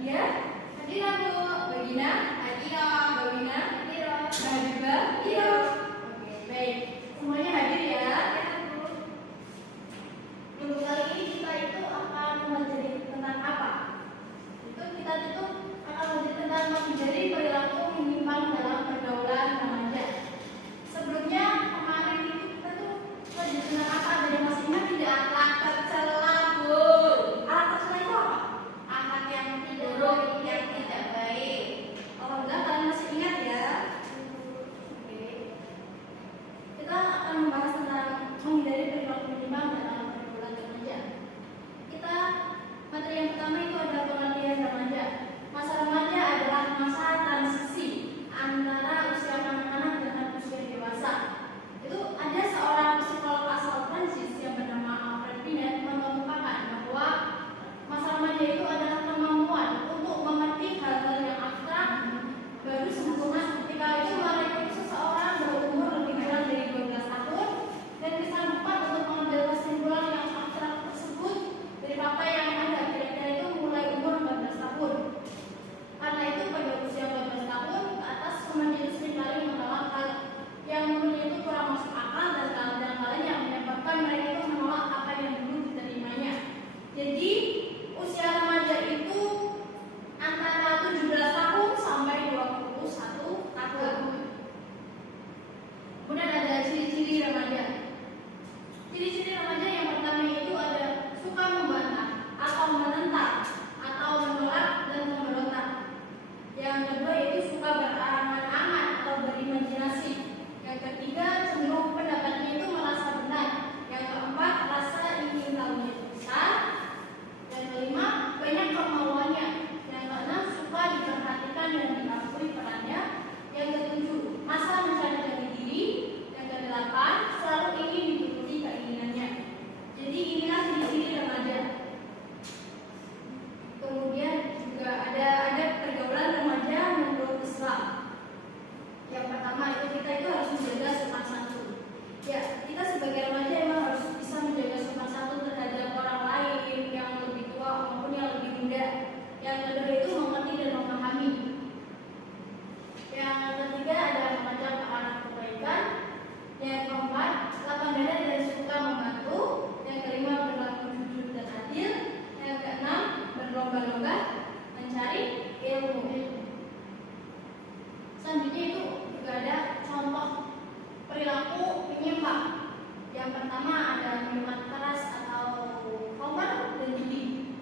Nadia? Hadir Bu. Bagina? Hadir. Bagina? Hadir. Nabila? Hadir. Oke, baik. Semuanya hadir ya? Minggu kali ini kita itu akan mempelajari tentang apa? Kita itu akan mempelajari tentang menghindari perilaku menyimpang dalam pergaulan remaja. Sebelumnya kemarin itu kita tuh belajar tentang apa? Ada yang masih ingat tidak? Akhlak tercela, Bu. Akhlak tercela itu apa? Akhlak yang buruk, yang tidak baik. Alhamdulillah kalian masih ingat ya? Oke. Kita akan membahas tentang menghindari perilaku menyimpang dalam pergaulan remaja. Materi yang pertama itu adalah pengertian remaja. Masa remaja adalah masa transisi antara usia anak-anak dengan usia dewasa. Itu ada seorang psikolog asal Prancis yang bernama Alfred Binet mengemukakan bahwa masa remaja itu adalah kemampuan untuk mengerti hal-hal yang abstrak baru sempurna ketika itu mereka itu seseorang berumur lebih kurang dari 12 tahun dan kesanggupan untuk mengambil kesimpulan yang abstrak tersebut dari fakta yang ada, kira-kira itu mulai umur 14 tahun. Karena itu pada usia 14 tahun ke atas remaja itu seringkali menolak hal yang menurutnya itu kurang masuk akal dan kadang-kadang yang menyebabkan mereka itu menolak apa yang dulu diterimanya. Jadi usia remaja itu antara 17 tahun sampai 21 tahun. Kemudian ada ciri-ciri remaja. Ciri-ciri remaja yang pertama itu ada suka membantah atau menentang atau menolak dan memberontak. Yang kedua itu suka berangan-angan atau berimajinasi. Yang ketiga cenderung pendapatnya itu merasa benar. Yang keempat rasa ingin tahunya itu besar. Yang kelima banyak kemauannya. Yang keenam suka diperhatikan dan diakui perannya. Yang ketujuh masa mencari jati diri. Yang kedelapan selalu ingin dituruti keinginannya. Jadi inilah ciri-ciri remaja. Kemudian juga ada pergaulan remaja menurut Islam. Yang pertama itu kita itu harus menjaga sopan santun. Ya, kita sebagai remaja emang harus bisa menjaga sopan santun terhadap orang lain yang lebih tua maupun yang lebih muda. Yang kedua itu mengerti dan memahami. Yang ketiga ada remaja ke arah kebaikan. Yang keempat lapang dada dan suka membantu. Yang kelima berlaku jujur dan adil. Yang keenam berlomba-lomba mencari ilmu. Selanjutnya itu juga ada contoh perilaku menyimpang. Yang pertama ada minuman keras atau homer dan judi.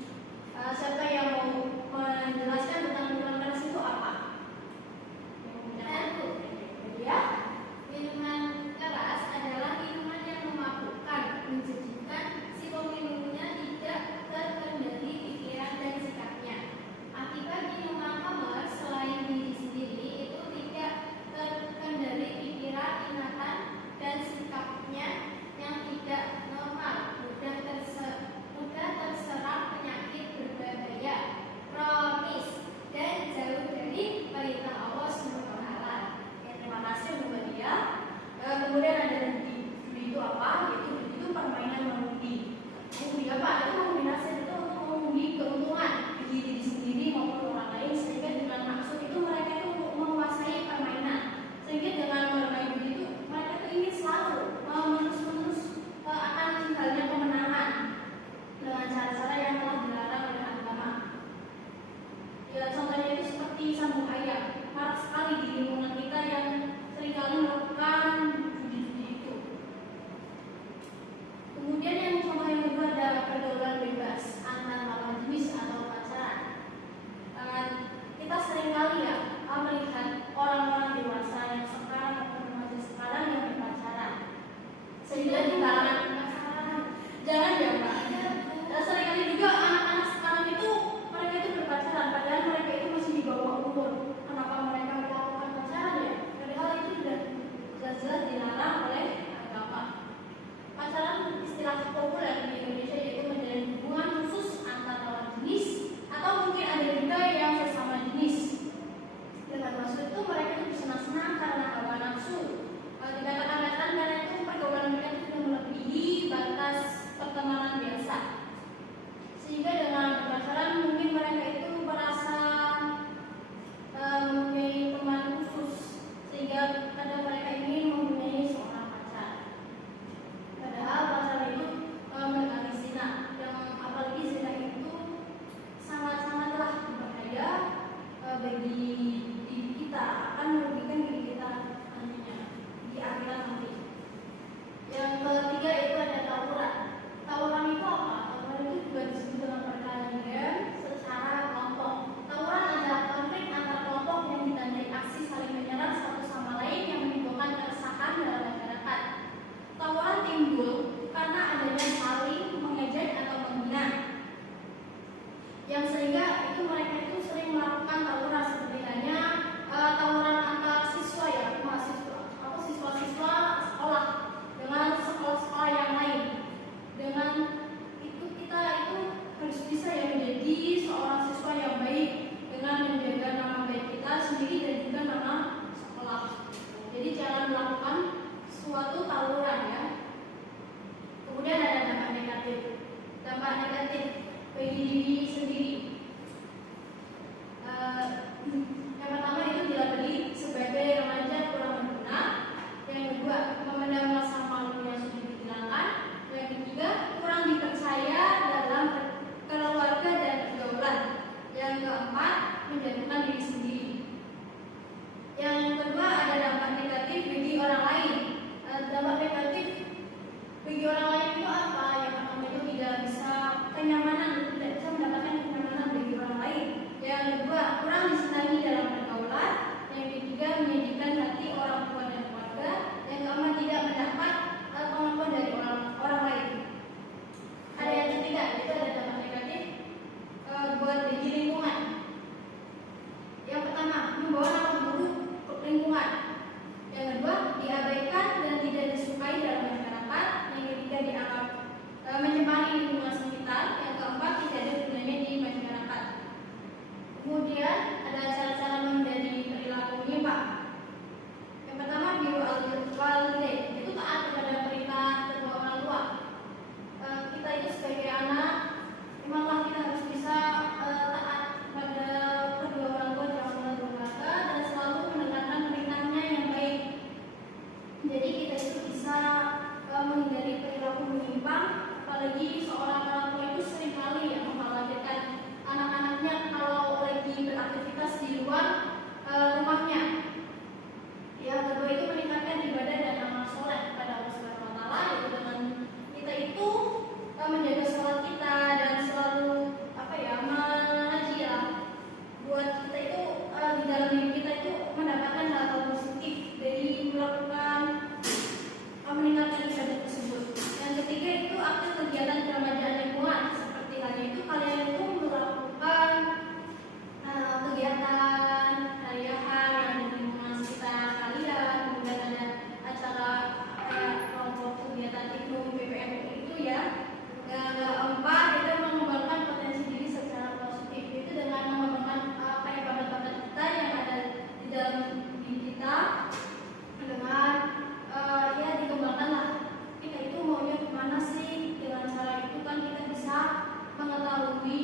Siapa yang mau menjelaskan tentang minuman keras itu apa? Ya, minuman keras adalah minuman yang memabukkan, menjadikan si peminumnya tidak terkendali pikiran dan sikapnya. Akibat minuman homer selain diri sendiri itu tidak terkendali pikiran, ingatan, dan sikapnya yang tidak normal, mudah terserang penyakit berbahaya, kronis, dan jauh dari perintah Allah SWT. Terima kasih untuk dia. Kemudian ada judi itu apa? Yaitu judi itu permainan mengundi. Mengundi apa? Itu mengombinasi itu untuk mengundi keuntungan bagi diri sendiri maupun orang lain, sehingga dengan maksud itu mereka itu untuk menguasai permainan. Sehingga dengan bermain judi itu mereka itu ingin selalu menerus-menerus akan halnya kemenangan dengan cara-cara yang telah dilarang oleh agama. Ya, contohnya itu seperti sambung ayam. Marak sekali di lingkungan kita yang seringkali melakukan judi-judi itu. Kemudian yang contoh yang kedua ada pergaulan bebas antar lawan jenis atau pacaran. Kita seringkali ya melihat orang-orang dewasa yang sekarang atau remaja sekarang yang berpacaran. Sehingga di kalangan pacaran jangan ya Pak. Dan seringkali juga anak-anak sekarang itu mereka itu berpacaran padahal mereka itu masih di bawah umur. Kenapa mereka melakukan pacaran ya? Padahal itu sudah jelas-jelas Kemudian ada cara-cara menghindari perilaku menyimpang. Yang pertama, birrul walidain, itu taat kepada perintah kedua orang tua. Kita itu sebagai anak, memanglah kita harus bisa taat pada kedua orang tua, jangan mendurhaka dan selalu mendengarkan perintahnya yang baik. Jadi kita itu bisa menghindari perilaku menyimpang, apalagi seorang orang tua itu seringkali ya mengkhawatirkan anak-anaknya kalau lagi beraktivitas di luar rumahnya. Yang kedua itu meningkatkan ibadah dan amal soleh kepada Allah Subhanahu Wa Taala, yaitu dengan kita itu menjaga sholat kita dan selalu mengaji ya, buat kita itu di dalam diri kita itu mendapatkan hal-hal positif dari melakukan meningkatkan ibadah tersebut. Yang ketiga itu aktif kegiatan keremajan lingkungan, seperti halnya itu kalian itu melakukan kegiatan harian yang di lingkungan sekitar kalian, kemudian ada acara kelompok kegiatan iklim BPM itu ya. Yang keempat itu mengembangkan potensi diri secara positif, itu dengan mengembangkan bakat-bakat kita yang ada di dalam diri kita dengan dikembangkanlah. Kita itu maunya kemana sih? Dengan cara itu kan kita bisa mengetahui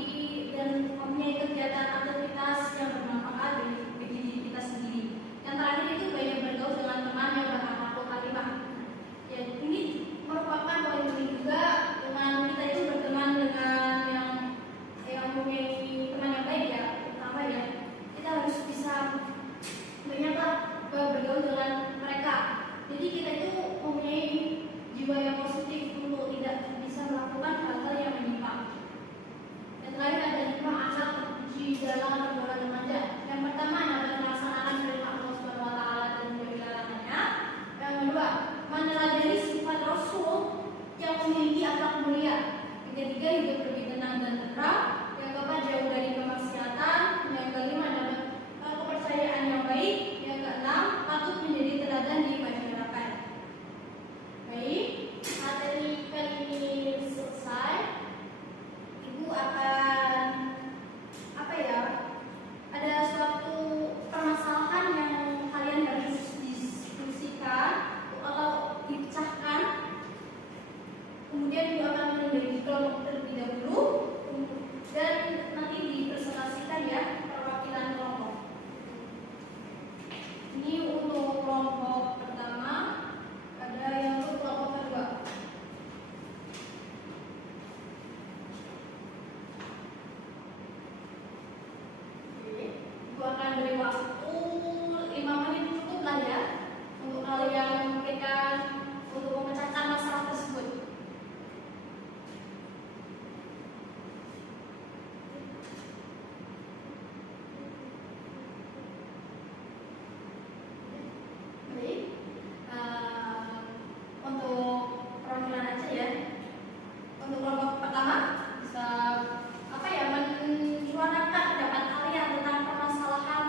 dan mempunyai kegiatan aktivitas yang bermanfaat bagi diri kita sendiri. Yang terakhir itu banyak bergaul dengan teman yang berakhlak karimah. Ya, ini merupakan poin penting juga, dengan kita itu berteman dengan yang mempunyai teman yang baik ya, pertama ya kita harus bisa banyaklah bergaul dengan mereka. Jadi kita itu mempunyai jiwa yang positif untuk tidak bisa melakukan hal-hal yang menyimpang. Yang terakhir ada 5 anak di dalam pergaulan remaja. Yang pertama adalah melaksanakan perintah Allah Subhanahu Wa Taala dan menjauhi larangannya. Yang kedua, meneladani sifat Rasul yang memiliki akhlak mulia. Yang ketiga, hidup lebih tenang dan tentram. Yang keempat, jauh dari kemaksiatan. Yang kelima adalah kepercayaan yang baik. Yang keenam, patut menjadi teladan di masyarakat. Baik, materi kali ini selesai. Ibu akan ada suatu permasalahan yang kalian harus diskusikan atau dipecahkan. Kemudian ibu akan membagi kelompok terlebih dahulu dan nanti dipresentasikan ya perwakilan kelompok. Ini untuk kelompok pertama, ada yang untuk kelompok kedua. Ibu akan beri waktu 5 menit cukup lah ya untuk kalian memberikan untuk memecahkan masalah tersebut. Baik, untuk perwakilan aja ya. Untuk kelompok pertama bisa menyuarakan pendapat kalian tentang permasalahan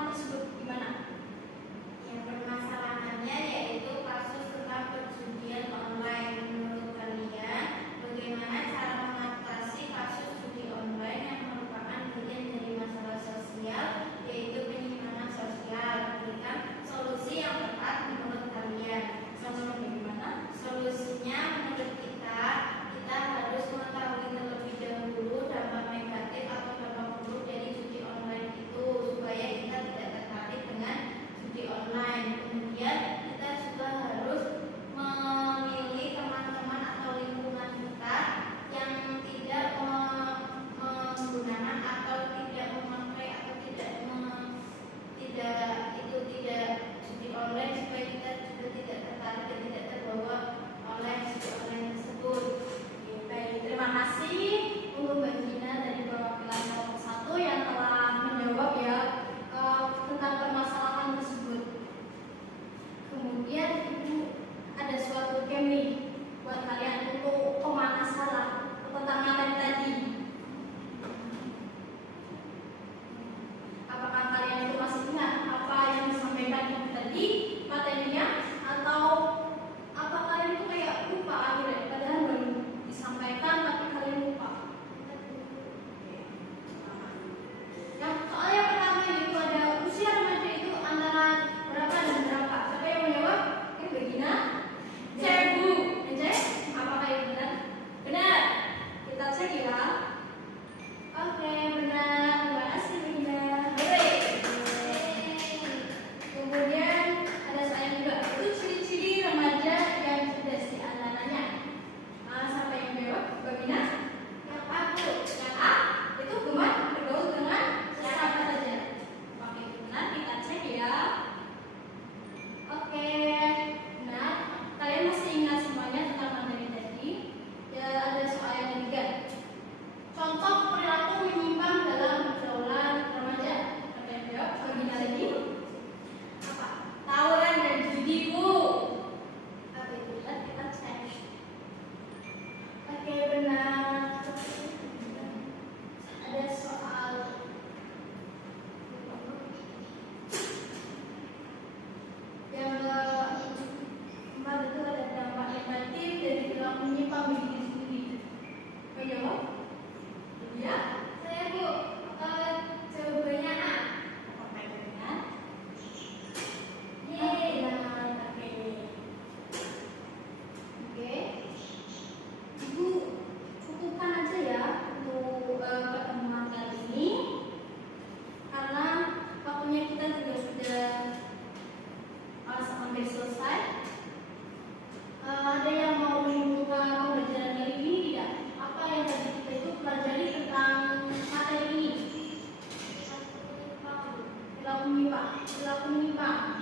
Pak? Perilaku menyimpang.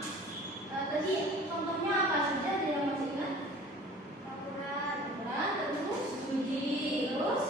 Tadi contohnya apa saja? Ada yang masih ingat? Laporan, terus uji, terus